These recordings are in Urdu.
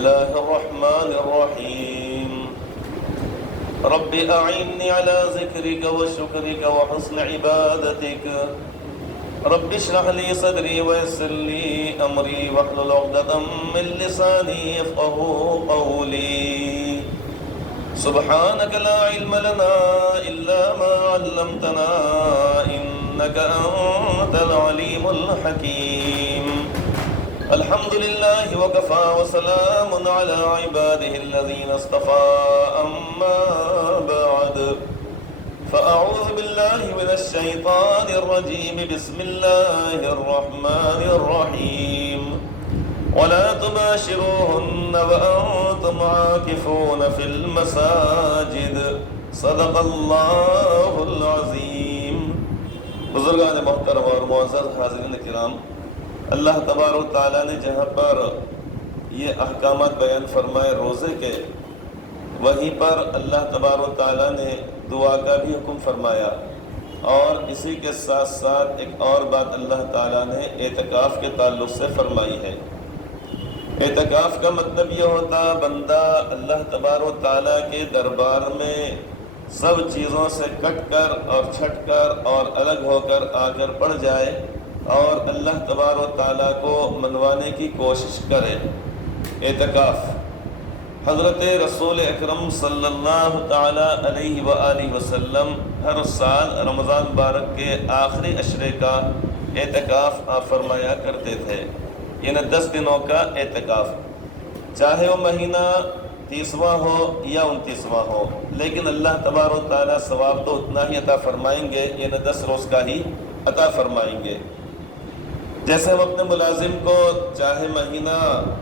الله الرحمن الرحيم رب أعني على ذكرك وشكرك وحسن عبادتك رب اشرح لي صدري ويسر لي أمري واحلل عقدة من لساني يفقهوا قولي سبحانك لا علم لنا إلا ما علمتنا إنك أنت العليم الحكيم الحمد لله وكفى وسلام على عباده الذين اصطفى أما بعد فأعوذ بالله من الشيطان الرجيم بسم الله الرحمن الرحيم ولا تباشروهن وأنتم عاكفون في المساجد صدق الله العظيم. بزرگان محترم اور معزز حاضرین کرام، اللہ تبارک و تعالیٰ نے جہاں پر یہ احکامات بیان فرمائے روزے کے، وہیں پر اللہ تبارک و تعالیٰ نے دعا کا بھی حکم فرمایا، اور اسی کے ساتھ ساتھ ایک اور بات اللہ تعالیٰ نے اعتکاف کے تعلق سے فرمائی ہے۔ اعتکاف کا مطلب یہ ہوتا بندہ اللہ تبارک و تعالیٰ کے دربار میں سب چیزوں سے کٹ کر اور چھٹ کر اور الگ ہو کر آ کر پڑ جائے اور اللہ تبارک و تعالیٰ کو منوانے کی کوشش کرے۔ اعتکاف حضرت رسول اکرم صلی اللہ تعالیٰ علیہ وآلہ وسلم ہر سال رمضان مبارک کے آخری عشرے کا اعتکاف آپ فرمایا کرتے تھے، یعنی 10 دنوں کا اعتکاف، چاہے وہ مہینہ 30واں ہو یا 29واں ہو، لیکن اللہ تبارک و تعالیٰ ثواب تو اتنا ہی عطا فرمائیں گے، یعنی 10 روز کا ہی عطا فرمائیں گے۔ جیسے ہم اپنے ملازم کو چاہے مہینہ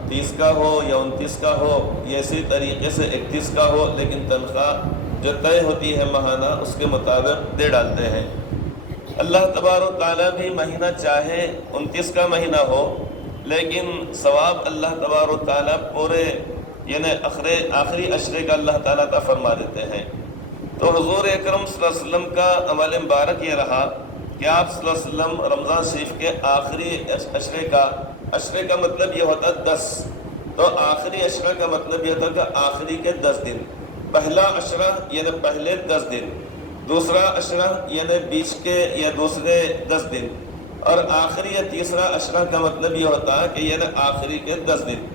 30 کا ہو یا 29 کا ہو، یا اسی طریقے سے 31 کا ہو، لیکن تنخواہ جو طے ہوتی ہے ماہانہ اس کے مطابق دے ڈالتے ہیں۔ اللہ تبارک و تعالیٰ بھی مہینہ چاہے 29 کا مہینہ ہو، لیکن ثواب اللہ تبارک و تعالیٰ پورے یعنی آخری عشرے کا اللہ تعالیٰ عطا فرما دیتے ہیں۔ تو حضور اکرم صلی اللہ علیہ وسلم کا عمل مبارک یہ رہا کہ آپ صلی اللہ علیہ وسلم رمضان شریف کے آخری عشرے کا مطلب یہ ہوتا 10، تو آخری عشرہ کا مطلب یہ ہوتا کہ آخری کے 10 دن، پہلا عشرہ یعنی پہلے 10 دن، دوسرا عشرہ یعنی بیچ کے یا دوسرے 10 دن، اور آخری یا تیسرا عشرہ کا مطلب یہ ہوتا ہے کہ یعنی آخری کے 10 دن۔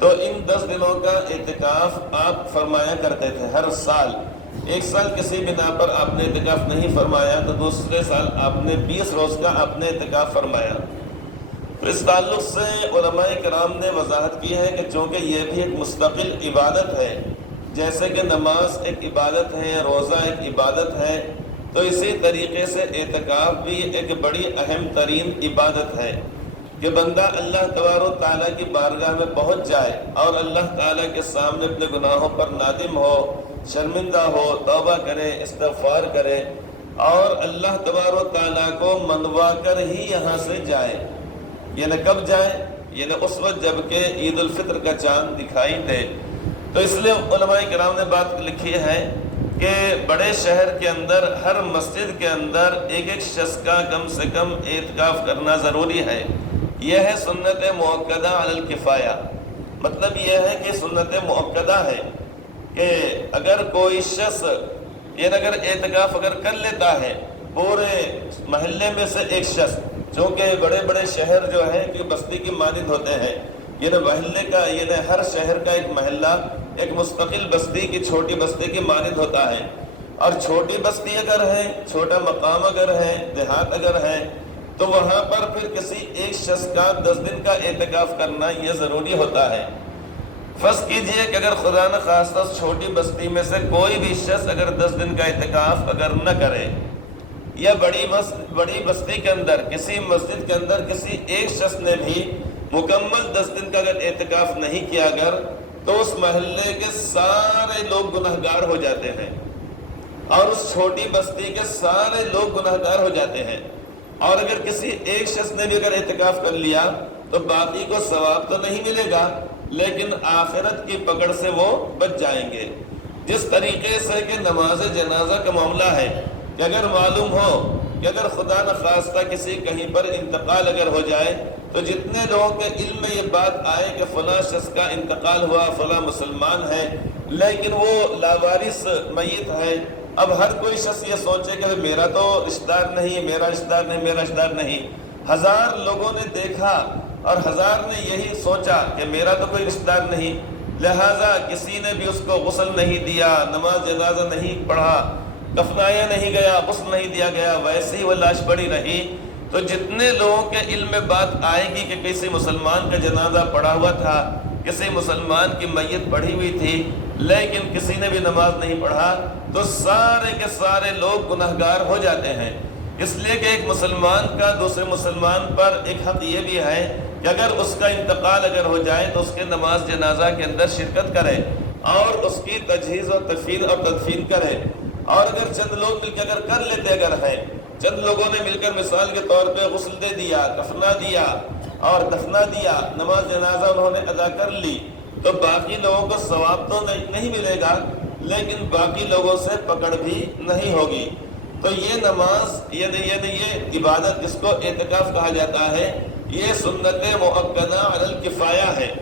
تو ان 10 دنوں کا اعتکاف آپ فرمایا کرتے تھے ہر سال۔ ایک سال کسی بنا پر آپ نے اعتکاف نہیں فرمایا تو دوسرے سال آپ نے 20 روز کا آپ نے اعتکاف فرمایا۔ تو اس تعلق سے علماء کرام نے وضاحت کی ہے کہ چونکہ یہ بھی ایک مستقل عبادت ہے، جیسے کہ نماز ایک عبادت ہے، روزہ ایک عبادت ہے، تو اسی طریقے سے اعتکاف بھی ایک بڑی اہم ترین عبادت ہے کہ بندہ اللہ تبارک و تعالیٰ کی بارگاہ میں پہنچ جائے اور اللہ تعالیٰ کے سامنے اپنے گناہوں پر نادم ہو، شرمندہ ہو، توبہ کرے، استغفار کرے، اور اللہ تبارک و تعالیٰ کو منوا کر ہی یہاں سے جائے۔ یعنی کب جائے؟ یعنی اس وقت جب کہ عید الفطر کا چاند دکھائی دے۔ تو اس لیے علماء کرام نے بات لکھی ہے کہ بڑے شہر کے اندر ہر مسجد کے اندر ایک شخص کا کم سے کم اعتکاف کرنا ضروری ہے۔ یہ ہے سنت مؤکدہ علی الکفایہ، مطلب یہ ہے کہ سنت مؤکدہ ہے کہ اگر کوئی شخص یعنی اگر اعتکاف اگر کر لیتا ہے پورے محلے میں سے ایک شخص، چونکہ بڑے بڑے شہر جو ہیں کہ بستی کی مانند ہوتے ہیں، یعنی محلے کا یعنی ہر شہر کا ایک محلہ ایک مستقل بستی کی چھوٹی بستی کی مانند ہوتا ہے، اور چھوٹی بستی اگر ہے، چھوٹا مقام اگر ہے، دیہات اگر ہے، تو وہاں پر پھر کسی ایک شخص کا 10 دن کا اعتکاف کرنا یہ ضروری ہوتا ہے۔ فرض کیجئے کہ اگر خدا نخواستہ چھوٹی بستی میں سے کوئی بھی شخص اگر 10 دن کا اعتکاف اگر نہ کرے، یا بڑی بستی کے اندر کسی مسجد کے اندر کسی ایک شخص نے بھی مکمل 10 دن کا اگر اعتکاف نہیں کیا اگر، تو اس محلے کے سارے لوگ گنہگار ہو جاتے ہیں، اور اس چھوٹی بستی کے سارے لوگ گنہگار ہو جاتے ہیں۔ اور اگر کسی ایک شخص نے بھی اگر اعتکاف کر لیا تو باقی کو ثواب تو نہیں ملے گا، لیکن آخرت کی پکڑ سے وہ بچ جائیں گے۔ جس طریقے سے کہ نماز جنازہ کا معاملہ ہے کہ اگر معلوم ہو کہ اگر خدا نخواستہ کسی کہیں پر انتقال اگر ہو جائے تو جتنے لوگوں کے علم میں یہ بات آئے کہ فلاں شخص کا انتقال ہوا، فلاں مسلمان ہے لیکن وہ لاوارث میت ہے، اب ہر کوئی شخص یہ سوچے کہ میرا تو رشتہ دار نہیں، میرا رشتہ دار نہیں، میرا رشتہ دار نہیں۔ 1000 لوگوں نے دیکھا اور 1000 نے یہی سوچا کہ میرا تو کوئی رشتہ دار نہیں، لہٰذا کسی نے بھی اس کو غسل نہیں دیا، نماز جنازہ نہیں پڑھا، دفنایا نہیں گیا، غسل نہیں دیا گیا، ویسے ہی وہ لاش پڑی رہی۔ تو جتنے لوگوں کے علم میں بات آئے گی کہ کسی مسلمان کا جنازہ پڑا ہوا تھا، کسی مسلمان کی میت پڑھی ہوئی تھی لیکن کسی نے بھی نماز نہیں پڑھا، تو سارے کے سارے لوگ گنہگار ہو جاتے ہیں۔ اس لیے کہ ایک مسلمان کا دوسرے مسلمان پر ایک حق یہ بھی ہے کہ اگر اس کا انتقال اگر ہو جائے تو اس کے نماز جنازہ کے اندر شرکت کرے اور اس کی تجہیز اور تکفین اور تدفین کرے۔ اور اگر چند لوگ مل کے اگر کر لیتے اگر ہیں، چند لوگوں نے مل کر مثال کے طور پہ غسل دے دیا، کفنا دیا اور دفنا دیا، نماز جنازہ انہوں نے ادا کر لی، تو باقی لوگوں کو ثواب تو نہیں ملے گا لیکن باقی لوگوں سے پکڑ بھی نہیں ہوگی۔ تو یہ نماز یعنی یہ عبادت جس کو اعتکاف کہا جاتا ہے، یہ سنت مؤکدہ علی الکفایہ ہے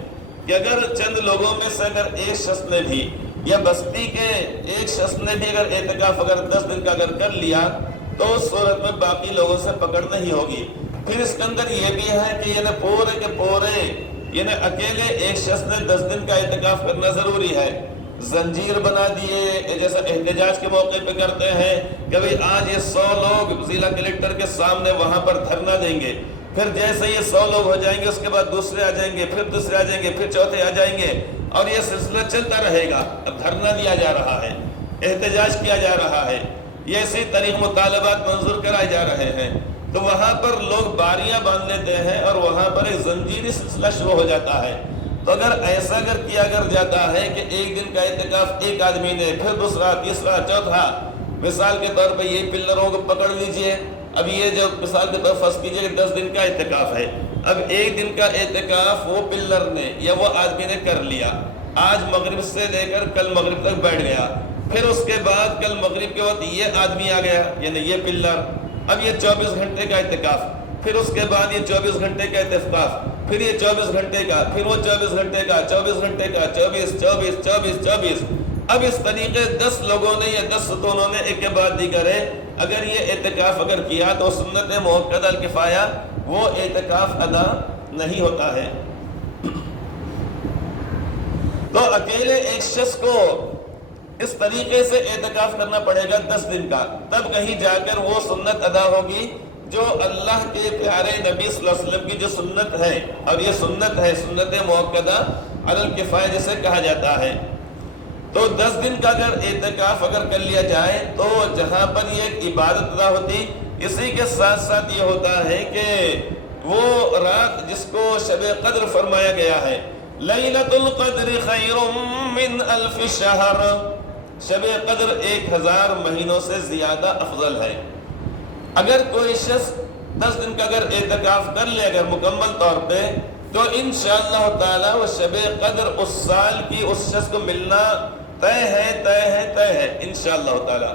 کہ اگر چند لوگوں میں سے اگر ایک شخص نے بھی یا بستی کے ایک شخص نے بھی اگر اعتکاف اگر 10 دن کا اگر کر لیا تو اس صورت میں باقی لوگوں سے پکڑ نہیں ہوگی۔ پھر اس کے اندر یہ بھی ہے کہ یعنی پورے کے پورے یعنی اکیلے ایک شخص نے 10 دن کا اعتکاف کرنا ضروری ہے۔ زنجیر بنا دیے جیسا احتجاج کے موقع پہ کرتے ہیں کہ بھئی آج یہ 100 لوگ ضلع کلکٹر کے سامنے وہاں پر دھرنا دیں گے، پھر جیسے یہ 100 لوگ ہو جائیں گے اس کے بعد دوسرے آ جائیں گے، پھر دوسرے آ جائیں گے، پھر چوتھے آ جائیں گے اور یہ سلسلہ چلتا رہے گا۔ اب دھرنا دیا جا رہا ہے، احتجاج کیا جا رہا ہے، یہ اسی طریق مطالبات منظور کرائے جا رہے ہیں، تو وہاں پر لوگ باریاں باندھ لیتے ہیں اور وہاں پر ایک زنجیری سلسلہ شروع ہو جاتا ہے۔ تو اگر ایسا اگر کیا جاتا ہے کہ ایک دن کا اعتکاف ایک آدمی نے، پھر دوسرا، تیسرا، چوتھا، مثال کے طور پہ یہ پلروں کو پکڑ لیجئے، اب یہ جو مثال کے طور پر فرض کیجئے کہ 10 دن کا اعتکاف ہے، اب ایک دن کا اعتکاف وہ پلر نے یا وہ آدمی نے کر لیا، آج مغرب سے لے کر کل مغرب تک بیٹھ گیا، پھر اس کے بعد کل مغرب کے وقت یہ آدمی آ گیا یعنی یہ پلر، اب یہ 24 گھنٹے کا اعتکاف، پھر اس کے بعد یہ 24 گھنٹے کا اعتکاف، پھر یہ 24 گھنٹے کا، پھر وہ 24 گھنٹے کا، 24 گھنٹے کا، 24 24 24 24۔ اب اس طریقے 10 لوگوں نے یا 10 ستونوں نے ایک کے بعد دیگر اگر یہ اعتکاف اگر کیا تو سنت مؤکدہ الکفایہ وہ اعتکاف ادا نہیں ہوتا ہے۔ تو اکیلے ایک شخص کو اس طریقے سے اعتکاف کرنا پڑے گا 10 دن کا، تب کہیں جا کر وہ سنت ادا ہوگی جو اللہ کے پیارے نبی صلی اللہ علیہ وسلم کی جو سنت ہے، اور یہ سنت ہے سنت مؤکدہ علی الکفایہ جسے کہا جاتا ہے۔ تو 10 دن کا اگر اعتکاف اگر کر لیا جائے تو جہاں پر یہ ایک عبادت ادا ہوتی، اسی کے ساتھ ساتھ یہ ہوتا ہے کہ وہ رات جس کو شب قدر فرمایا گیا ہے، لیلۃ القدر خیر من الف شہر، شب قدر 1000 مہینوں سے زیادہ افضل ہے۔ اگر کوئی شخص 10 دن کا اگر اعتکاف کر لے اگر مکمل طور پہ تو انشاءاللہ تعالی وہ شب قدر اس سال کی اس شخص کو ملنا طے ہے انشاءاللہ تعالی۔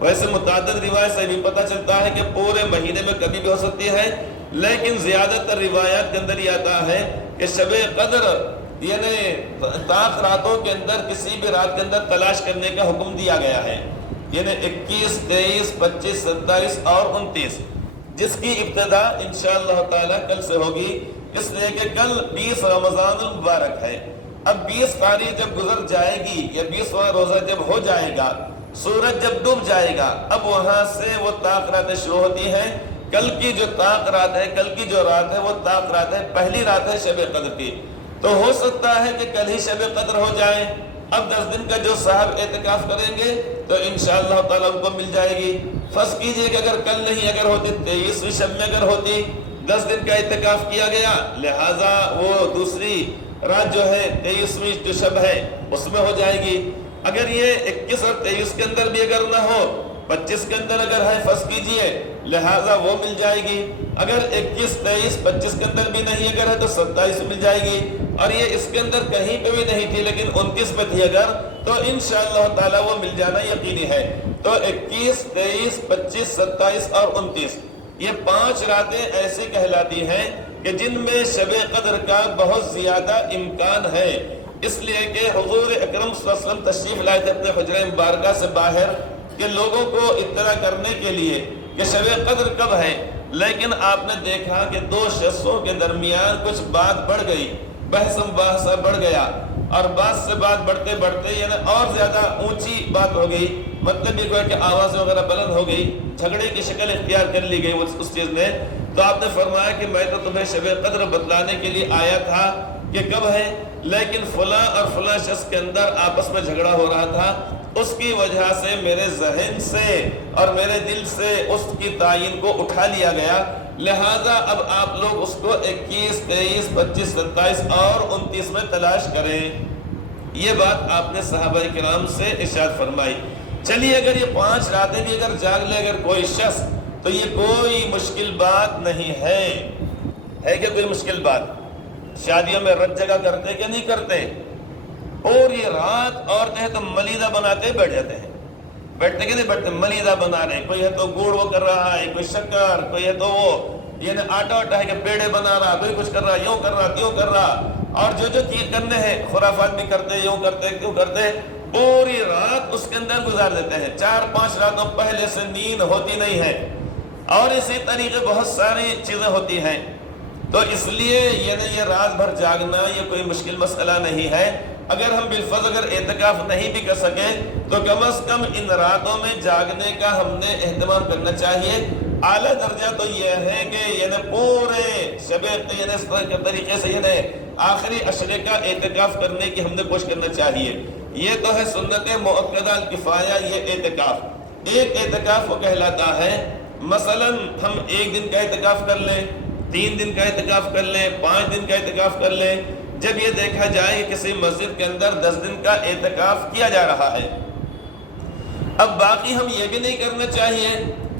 ویسے متعدد روایت سے بھی پتہ چلتا ہے کہ پورے مہینے میں کبھی بھی ہو سکتی ہے، لیکن زیادہ تر روایات کے اندر یہ آتا ہے کہ شب قدر یعنی طاق راتوں کے اندر کسی بھی رات کے اندر تلاش کرنے کا حکم دیا گیا ہے، یعنی 21 23 25 27 اور 29، جس کی ابتدا انشاءاللہ تعالی کل سے ہوگی، اس لیے کہ کل 20 رمضان المبارک ہے۔ اب 20 تاریخ جب گزر جائے گی یا 20واں روزہ جب ہو جائے گا، سورج جب ڈوب جائے گا، اب وہاں سے وہ طاق راتیں شروع ہوتی ہیں۔ کل کی جو طاق رات ہے، کل کی جو رات ہے وہ طاق رات ہے، پہلی رات ہے شب قدر کی، تو ہو سکتا ہے کہ کل ہی شب قدر ہو جائے۔ اب 10 دن کا جو صاحب اعتکاف کریں گے تو انشاءاللہ تعالیٰ ان کو مل جائے گی۔ فرض کیجئے کہ اگر کل نہیں اگر ہوتی 23ویں شب میں اگر ہوتی، 10 دن کا اعتکاف کیا گیا، لہٰذا وہ دوسری رات جو ہے 23ویں جو شب ہے اس میں ہو جائے گی۔ اگر یہ 21 اور 23 کے اندر بھی اگر نہ ہو، 25 کے اندر اگر ہے فرض کیجئے، لہٰذا وہ مل جائے گی. اگر 21, 23, 25 کے اندر بھی نہیں اگر ہے تو 27 مل جائے گی. اور یہ اس کے اندر کہیں پہ بھی نہیں تھی لیکن 29 پہ تھی اگر, تو انشاءاللہ تعالیٰ وہ مل جانا یقینی ہے. تو 21, 23, 25, 27 اور 29 یہ 5 راتیں ایسی کہلاتی ہیں کہ جن میں شب قدر کا بہت زیادہ امکان ہے. اس لیے کہ حضور اکرم صلی اللہ علیہ وسلم تشریف لائے تھے اپنے حجرہ مبارکہ سے باہر کہ لوگوں کو اطلاع کرنے کے لیے کہ شب قدر کب ہے. لیکن آپ نے دیکھا کہ 2 شخصوں کے درمیان کچھ بات بڑھ گئی, بحث مباحثہ بڑھ گیا, اور بات سے بات بڑھتے بڑھتے یعنی اور زیادہ اونچی بات ہو گئی. مطلب یہ کہ آواز وغیرہ بلند ہو گئی, جھگڑے کی شکل اختیار کر لی گئی اس چیز نے. تو آپ نے فرمایا کہ میں تو تمہیں شب قدر بتلانے کے لیے آیا تھا کہ کب ہے, لیکن فلاں اور فلاں شخص کے اندر آپس میں جھگڑا ہو رہا تھا, اس کی وجہ سے میرے ذہن سے اور میرے دل سے اس کی تعین کو اٹھا لیا گیا. لہٰذا اب آپ لوگ اس کو 21, 23, 25, 27 اور 29 میں تلاش کریں. یہ بات آپ نے صحابہ کرام سے ارشاد فرمائی. چلیے اگر یہ 5 راتیں بھی اگر جاگ لے اگر کوئی شخص, تو یہ کوئی مشکل بات نہیں ہے. ہے کہ کوئی مشکل بات؟ شادیوں میں رت جگہ کرتے کہ نہیں کرتے؟ اور یہ رات عورتیں تو ملیدہ بناتے بیٹھ جاتے ہیں. بیٹھتے کہ نہیں بیٹھتے, ملیدہ بنا رہے ہیں. کوئی ہے تو گڑ وہ کر رہا ہے, کوئی شکر, کوئی ہے تو وہ یہ آٹا واٹا ہے کہ پیڑے بنا رہا, کوئی کچھ کر رہا, یوں کر رہا, تیوں کر رہا, اور جو چیز کرنے ہیں خرافات بھی کرتے, یوں کرتے, کیوں کرتے, پوری رات اس کے اندر گزار دیتے ہیں. 4-5 راتوں پہلے سے نیند ہوتی نہیں ہے, اور اسی طریقے بہت ساری چیزیں ہوتی ہیں. تو اس لیے یہ رات بھر جاگنا یہ کوئی مشکل مسئلہ نہیں ہے. اگر ہم بالفرض اگر اعتکاف نہیں بھی کر سکے تو کم از کم ان راتوں میں جاگنے کا ہم نے اہتمام کرنا چاہیے. اعلیٰ درجہ تو یہ ہے کہ پورے شب طریقے سے آخری عشرے کا اعتکاف کرنے کی ہم نے کوشش کرنا چاہیے. یہ تو ہے سنت مؤکدہ الکفایہ. یہ اعتکاف ایک اعتکاف وہ کہلاتا ہے. مثلا ہم 1 دن کا اعتکاف کر لیں, 3 دن کا اعتکاف کر لیں, 5 دن کا اعتکاف کر لیں. جب یہ دیکھا جائے کہ کسی مسجد کے اندر 10 دن کا اعتکاف کیا جا رہا ہے, اب باقی ہم یہ بھی نہیں کرنا چاہیے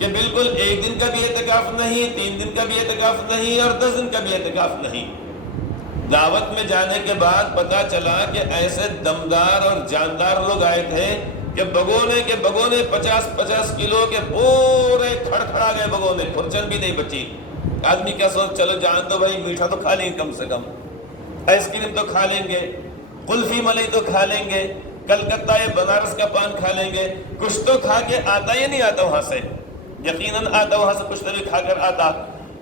کہ بالکل 1 دن کا بھی اعتکاف نہیں, 3 دن کا بھی اعتکاف نہیں, اور 10 دن کا بھی اعتکاف نہیں. دعوت میں جانے کے بعد پتا چلا کہ ایسے دمدار اور جاندار لوگ آئے تھے کہ بگونے 50-50 کلو کے پورے کھڑکھڑا گئے بگونے, پھرچن بھی نہیں بچی. آدمی کیا سوچ, چلو جان دو بھائی, میٹھا تو کھا لیں گے, کم سے کم آئس کریم تو کھا لیں گے, قلفی ملئی تو کھا لیں گے, کلکتہ یا بنارس کا پان کھا لیں گے, کچھ تو کھا کے آتا یا نہیں آتا وہاں سے, یقیناً آتا وہاں سے, کچھ تو بھی کھا کر آتا.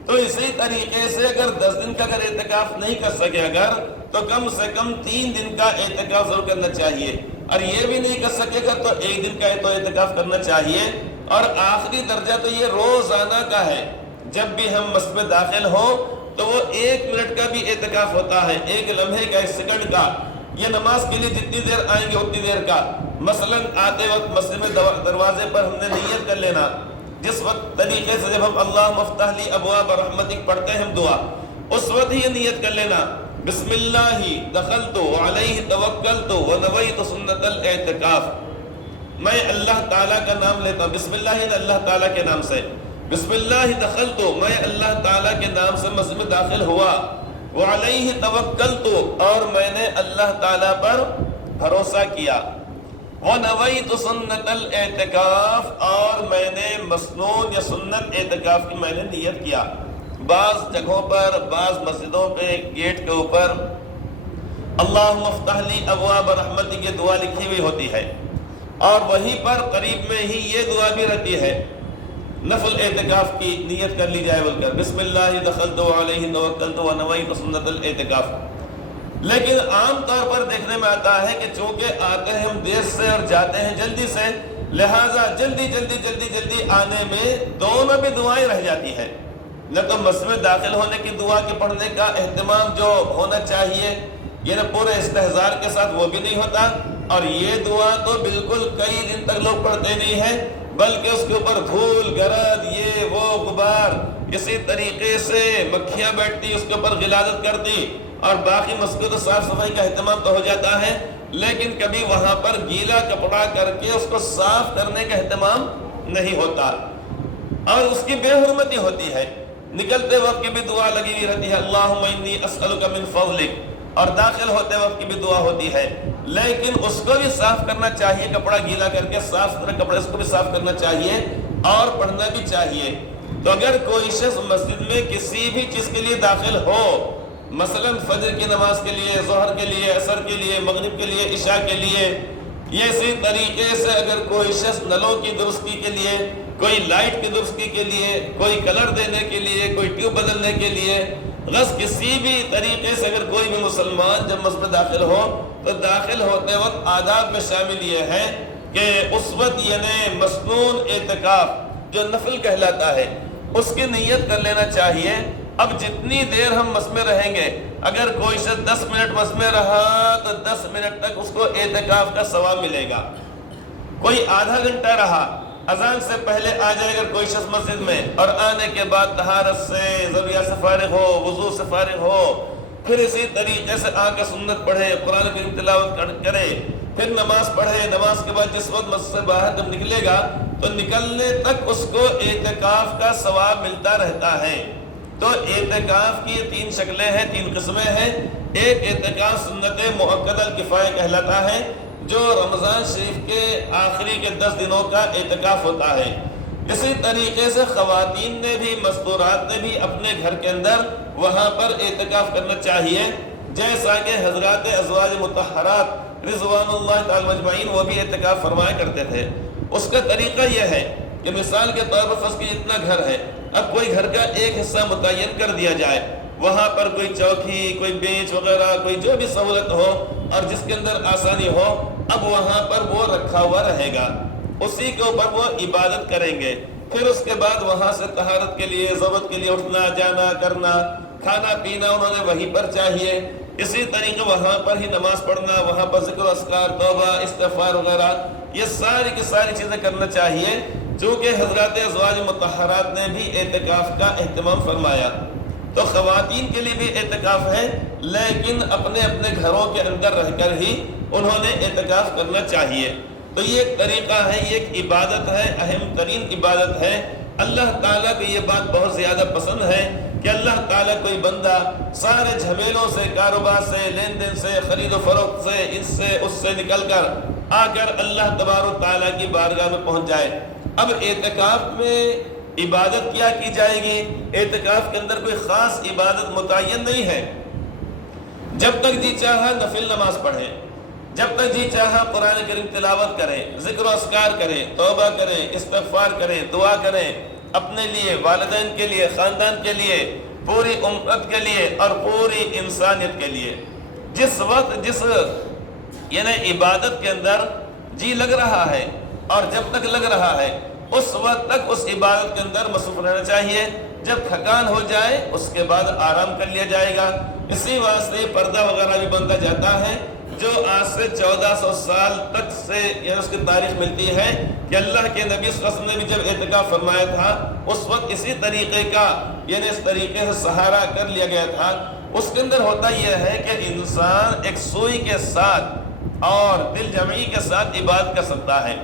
تو اسی طریقے سے اگر 10 دن کا اگر اعتکاف نہیں کر سکے اگر, تو کم سے کم 3 دن کا اعتکاف ضرور کرنا چاہیے. اور یہ بھی نہیں کر سکے گا تو 1 دن کا تو اعتکاف کرنا چاہیے. اور آخری درجہ تو یہ روزانہ کا ہے. جب بھی ہم مسجد میں داخل ہوں تو وہ 1 منٹ کا بھی اعتکاف ہوتا ہے, 1 لمحے کا, 1 سیکنڈ کا. یہ نماز کے لیے جتنی دیر آئیں گے اتنی دیر کا. مثلا آتے وقت مسجد میں دروازے پر ہم نے نیت کر لینا. جس وقت طریقے سے جب ہم اللہم افتح لی ابواب رحمتک پڑھتے ہیں ہم دعا, اس وقت ہی یہ نیت کر لینا, بسم اللہ دخلت علیہ توکلت ونویت سنت الاعتکاف. میں اللہ تعالیٰ کا نام لیتا ہوں, بسم اللہ اللہ تعالیٰ کے نام سے, بسم اللہ دخلت, میں اللہ تعالیٰ کے نام سے مسجد میں داخل ہوا, وعلیہ توکلت, اور میں نے اللہ تعالیٰ پر بھروسہ کیا, وَنَوَيْتُ سُنَّةَ الْاعْتِكَافِ, اور میں نے مسنون یا سنت اعتکاف کی میں نے نیت کیا. بعض جگہوں پر, بعض مسجدوں پہ گیٹ کے اوپر اللہم افتح لی ابواب رحمتک یہ دعا لکھی ہوئی ہوتی ہے, اور وہیں پر قریب میں ہی یہ دعا بھی رہتی ہے, نفل اعتکاف کی نیت کر لی جائے بول کر, بسم اللہ دخلت علیہ توکلت ونویت سنت الاعتکاف. لیکن عام طور پر دیکھنے میں آتا ہے کہ چونکہ آتے ہیں ہم دیر سے اور جاتے ہیں جلدی سے, لہٰذا جلدی آنے میں دونوں بھی دعائیں رہ جاتی ہیں. نہ تو مسجد میں داخل ہونے کی دعا کے پڑھنے کا اہتمام جو ہونا چاہیے یہ پورے استحضار کے ساتھ وہ بھی نہیں ہوتا, اور یہ دعا تو بالکل کئی دن تک لوگ پڑھتے نہیں ہیں, بلکہ اس کے اوپر دھول گرد یہ وہ غبار, اسی طریقے سے مکھیاں بیٹھتی اس کے اوپر غلاظت کرتی, اور باقی مسجد و صاف صفائی کا اہتمام تو ہو جاتا ہے, لیکن کبھی وہاں پر گیلا کپڑا کر کے اس کو صاف کرنے کا اہتمام نہیں ہوتا. اور اس کی بے حرمتی ہوتی ہے، نکلتے وقت کی بھی دعا لگی ہوئی رہتی ہے، اللہم انی اسألک من فضلک، اور داخل ہوتے وقت کی بھی دعا ہوتی ہے، لیکن اس کو بھی صاف کرنا چاہیے، کپڑا گیلا کر کے صاف ستھرا کپڑے اس کو بھی صاف کرنا چاہیے اور پڑھنا بھی چاہیے۔ تو اگر کوئی شخص مسجد میں کسی بھی چیز کے لیے داخل ہو، مثلا فجر کی نماز کے لیے، ظہر کے لیے، عصر کے لیے، مغرب کے لیے، عشاء کے لیے، یہ اسی طریقے سے اگر کوئی شخص نلوں کی درستی کے لیے، کوئی لائٹ کی درستی کے لیے، کوئی کلر دینے کے لیے، کوئی ٹیوب بدلنے کے لیے، کسی بھی طریقے سے اگر کوئی بھی مسلمان جب مسجد میں داخل ہو تو داخل ہوتے وقت آداب میں شامل یہ ہے کہ اس وقت یعنی مسنون اعتکاف جو نفل کہلاتا ہے اس کی نیت کر لینا چاہیے۔ اب جتنی دیر ہم مسجد میں رہیں گے، اگر کوئی شخص 10 منٹ مسجد میں رہا تو 10 منٹ تک اس کو اعتکاف کا ثواب ملے گا۔ کوئی آدھا گھنٹہ رہا، اذان سے پہلے آ جائے اگر کوئی شخص مسجد میں، اور آنے کے بعد طہارت سے، ذریعہ سے فارغ ہو، وضو سے فارغ ہو، پھر اسی طریقے سے آ کے سنت پڑھے، قرآن کی تلاوت کرے، پھر نماز پڑھے، نماز کے بعد جس وقت مسجد سے باہر جب نکلے گا تو نکلنے تک اس کو اعتکاف کا ثواب ملتا رہتا ہے۔ تو اعتکاف کی 3 شکلیں ہیں، 3 قسمیں ہیں۔ ایک اعتکاف سنت مؤکدہ الکفایہ کہلاتا ہے، جو رمضان شریف کے آخری کے 10 دنوں کا اعتکاف ہوتا ہے۔ اسی طریقے سے خواتین نے بھی، مستورات نے بھی اپنے گھر کے اندر وہاں پر اعتکاف کرنا چاہیے، جیسا کہ حضرات ازواج مطہرات رضوان اللہ تعالی مجمعین وہ بھی اعتکاف فرمایا کرتے تھے۔ اس کا طریقہ یہ ہے کہ مثال کے طور پر فرض کیجیے اتنا گھر ہے، اب کوئی گھر کا ایک حصہ متعین کر دیا جائے، وہاں پر کوئی چوکی، کوئی بینچ وغیرہ، کوئی جو بھی سہولت ہو اور جس کے اندر آسانی ہو، اب وہاں پر وہ رکھا ہوا رہے گا، اسی کے اوپر وہ عبادت کریں گے۔ پھر اس کے بعد وہاں سے طہارت کے لیے، ضرورت کے لیے اٹھنا جانا کرنا، کھانا پینا انہوں نے وہیں پر چاہیے، اسی طریقے وہاں پر ہی نماز پڑھنا، وہاں پر ذکر و اذکار، توبہ، استغفار وغیرہ، یہ ساری کی ساری چیزیں کرنا چاہیے، چونکہ حضرات ازواج مطہرات نے بھی اعتکاف کا اہتمام فرمایا۔ تو خواتین کے لیے بھی اعتکاف ہے، لیکن اپنے اپنے گھروں کے اندر رہ کر ہی انہوں نے اعتکاف کرنا چاہیے۔ تو یہ ایک طریقہ ہے، یہ ایک عبادت ہے، اہم ترین عبادت ہے۔ اللہ تعالیٰ کو یہ بات بہت زیادہ پسند ہے کہ اللہ تعالیٰ کوئی بندہ سارے جھمیلوں سے، کاروبار سے، لین دین سے، خرید و فروخت سے، اس سے نکل کر آ کر اللہ تبارک و تعالیٰ کی بارگاہ میں پہنچ جائے۔ اب اعتکاف میں عبادت کیا کی جائے گی؟ اعتکاف کے اندر کوئی خاص عبادت متعین نہیں ہے۔ جب تک جی چاہا نفل نماز پڑھیں، جب تک جی چاہا قرآن کریم تلاوت کریں، ذکر و اذکار کریں، توبہ کریں، استغفار کریں، دعا کریں، اپنے لیے، والدین کے لیے، خاندان کے لیے، پوری امت کے لیے اور پوری انسانیت کے لیے۔ جس وقت جس یعنی عبادت کے اندر جی لگ رہا ہے اور جب تک لگ رہا ہے اس وقت تک اس عبادت کے اندر مصروف رہنا چاہیے۔ جب تھکان ہو جائے اس کے بعد آرام کر لیا جائے گا۔ اسی واسطے پردہ وغیرہ بھی بنتا جاتا ہے، جو آج سے 1400 سال تک سے یعنی اس کی تاریخ ملتی ہے کہ اللہ کے نبی صلی اللہ علیہ وسلم نے بھی جب اعتکاف فرمایا تھا اس وقت اسی طریقے کا یعنی اس طریقے سے سہارا کر لیا گیا تھا۔ اس کے اندر ہوتا یہ ہے کہ انسان ایک سوئی کے ساتھ اور دل جمعی کے ساتھ عبادت کر سکتا ہے،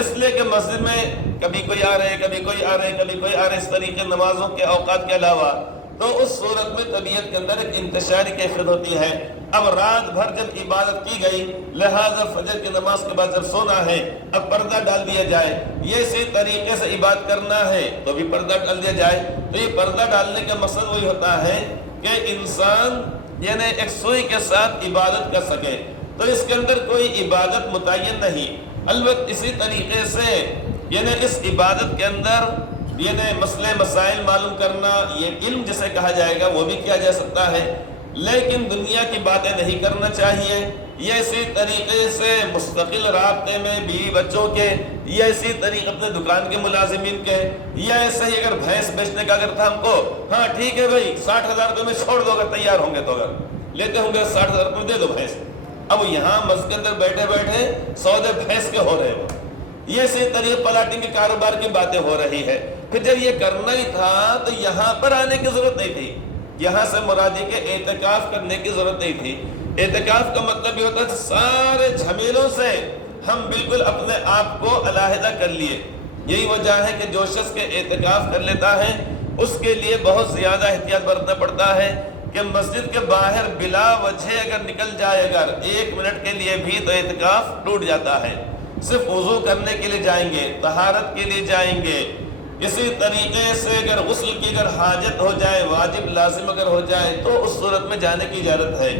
اس لیے کہ مسجد میں کبھی کوئی آ رہے، کبھی کوئی آ رہے، کبھی کوئی آ رہے، اس طریقے نمازوں کے اوقات کے علاوہ، تو اس صورت میں طبیعت کے اندر ایک انتشاری کیفیت ہوتی ہے۔ اب رات بھر جب عبادت کی گئی، لہذا فجر کی نماز کے بعد جب سونا ہے اب پردہ ڈال دیا جائے، یہ اسی طریقے سے عبادت کرنا ہے تو بھی پردہ ڈال دیا جائے۔ تو یہ پردہ ڈالنے کا مقصد وہی ہوتا ہے کہ انسان یعنی ایک سوئی کے ساتھ عبادت کر سکے، تو اس کے اندر کوئی عبادت متعین نہیں۔ البتہ اسی طریقے سے یعنی اس عبادت کے اندر یعنی مسئلے مسائل معلوم کرنا، یہ علم جسے کہا جائے گا، وہ بھی کیا جا سکتا ہے، لیکن دنیا کی باتیں نہیں کرنا چاہیے۔ یہ اسی طریقے سے مستقل رابطے میں بیوی بچوں کے، یا اسی طریقے اپنے دکان کے ملازمین کے، یا ایسے ہی اگر بھینس بیچنے کا اگر تھا ہم کو، ہاں ٹھیک ہے بھائی 60,000 روپے میں چھوڑ دو اگر تیار ہوں گے، تو اگر لیتے ہوں گے 60,000 روپے دے دو بھینس۔ اب یہاں مسجد کے اندر بیٹھے بیٹھے سودے بھینس کے ہو رہے ہیں، یہ اسی طریقے پلاٹنگ کے کاروبار کی باتیں ہو رہی ہے۔ پھر جب یہ کرنا ہی تھا تو یہاں پر آنے کی ضرورت نہیں تھی، یہاں سے مرادی کے اعتکاف کرنے کی ضرورت نہیں تھی۔ اعتکاف کا مطلب یہ ہوتا ہے سارے جھمیلوں سے ہم بالکل اپنے آپ کو علیحدہ کر لیے، یہی وجہ ہے کہ جو شخص کے اعتکاف کر لیتا ہے اس کے لیے بہت زیادہ احتیاط برتنا پڑتا ہے کہ مسجد کے باہر بلا وجہ اگر نکل جائے اگر 1 منٹ کے لیے بھی تو اعتکاف ٹوٹ جاتا ہے۔ صرف وضو کرنے کے لیے جائیں گے، طہارت کے لیے جائیں گے، اسی طریقے سے اگر غسل کی اگر حاجت ہو جائے، واجب لازم اگر ہو جائے تو اس صورت میں جانے کی اجازت ہے۔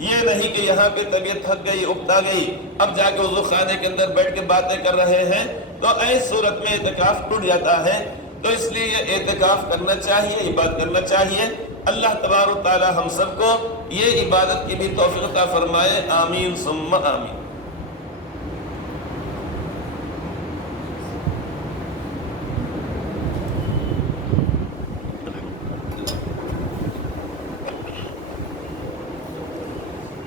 یہ نہیں کہ یہاں پہ طبیعت تھک گئی، اکتا گئی، اب جا کے وضو خانے کے اندر بیٹھ کے باتیں کر رہے ہیں تو ایسی صورت میں اعتکاف ٹوٹ جاتا ہے۔ تو اس لیے یہ اعتکاف کرنا چاہیے، عبادت کرنا چاہیے۔ اللہ تبارک و تعالی ہم سب کو یہ عبادت کی بھی توفیق عطا فرمائے، آمین ثم آمین۔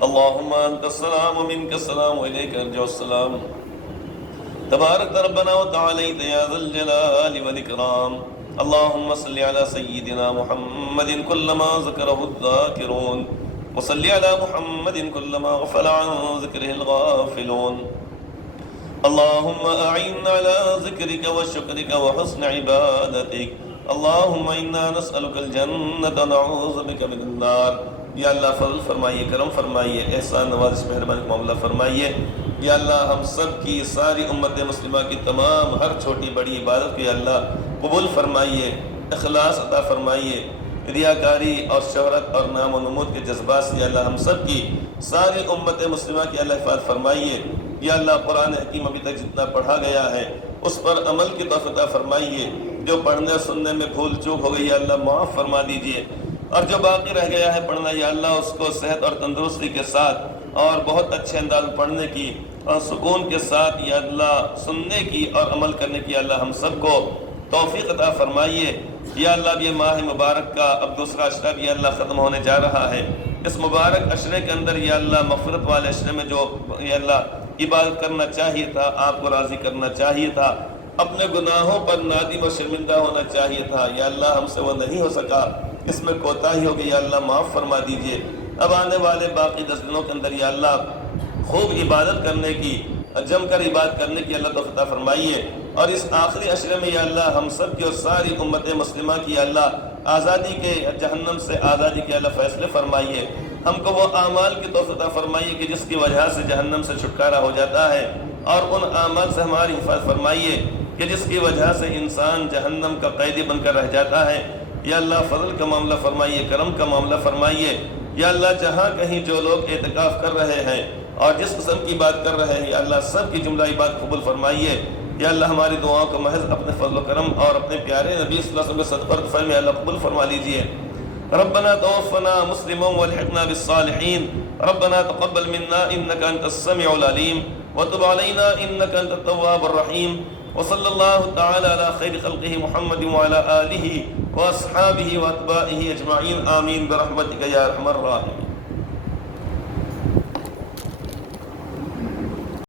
اللهم انت السلام ومنك السلام واليك يرجع السلام تبارك ربنا وتعاليت يا ذا الجلال والاكرام اللهم صل على سيدنا محمد كلما ذكره الذاكرون وصل على محمد كلما غفل عن ذكره الغافلون اللهم اعنا على ذكرك وشكرك وحسن عبادتك اللهم انا نسألك الجنة ونعوذ بك من النار۔ یا اللہ فضل فرمائیے، کرم فرمائیے، احسان نوازش مہربانی کا معاملہ فرمائیے۔ یا اللہ ہم سب کی ساری امت مسلمہ کی تمام ہر چھوٹی بڑی عبادت کو یا اللہ قبول فرمائیے، اخلاص عطا فرمائیے، ریاکاری اور شہرت اور نام و نمود کے جذبات سے یا اللہ ہم سب کی ساری امت مسلمہ کی اللہ حفاظت فرمائیے۔ یا اللہ قرآن حکیم ابھی تک جتنا پڑھا گیا ہے اس پر عمل کی توفیق عطا فرمائیے، جو پڑھنے سننے میں بھول چوک ہو گئی یا اللہ معاف فرما دیجیے، اور جو باقی رہ گیا ہے پڑھنا یا اللہ اس کو صحت اور تندرستی کے ساتھ اور بہت اچھے انداز میں پڑھنے کی اور سکون کے ساتھ یا اللہ سننے کی اور عمل کرنے کی اللہ ہم سب کو توفیق عطا فرمائیے۔ یا اللہ اب یہ ماہ مبارک کا اب دوسرا عشرہ بھی یا اللہ ختم ہونے جا رہا ہے، اس مبارک عشرے کے اندر یا اللہ مغفرت والے عشرے میں جو یا اللہ عبادت کرنا چاہیے تھا، آپ کو راضی کرنا چاہیے تھا، اپنے گناہوں پر نادم و شرمندہ ہونا چاہیے تھا، یا اللہ ہم سے وہ نہیں ہو سکا، اس میں کوتاہی ہو گئی، یا اللہ معاف فرما دیجئے۔ اب آنے والے باقی 10 دنوں کے اندر یا اللہ خوب عبادت کرنے کی، جم کر عبادت کرنے کی اللہ توفیق عطا فرمائیے، اور اس آخری عشرے میں یا اللہ ہم سب کی اور ساری امت مسلمہ کی یا اللہ آزادی کے، جہنم سے آزادی کے اللہ فیصلے فرمائیے، ہم کو وہ اعمال کی توفیق عطا فرمائیے کہ جس کی وجہ سے جہنم سے چھٹکارا ہو جاتا ہے، اور ان اعمال سے ہماری حفاظت فرمائیے کہ جس کی وجہ سے انسان جہنم کا قیدی بن کر رہ جاتا ہے۔ یا اللہ فضل کا معاملہ فرمائیے، کرم کا معاملہ فرمائیے۔ یا اللہ جہاں کہیں جو لوگ اعتکاف کر رہے ہیں اور جس قسم کی بات کر رہے ہیں یا اللہ سب کی جملہ بات قبول فرمائیے۔ یا اللہ ہماری دعاؤں کو محض اپنے فضل و کرم اور اپنے پیارے نبی صلی اللہ علیہ وسلم کے صدقہ اور طفیل میں اللہ قبول فرما لیجئے۔ ربنا توفنا مسلما والحقنا بالصالحین، ربنا تقبل منا انك انت السميع العليم وتب علينا انك انت التواب الرحيم، وصلی اللہ تعالی علی خیر خلقہ محمد وعلی آلہ واصحابہ واتباعہ اجمعین، آمین برحمتک یا ارحم الراحمین۔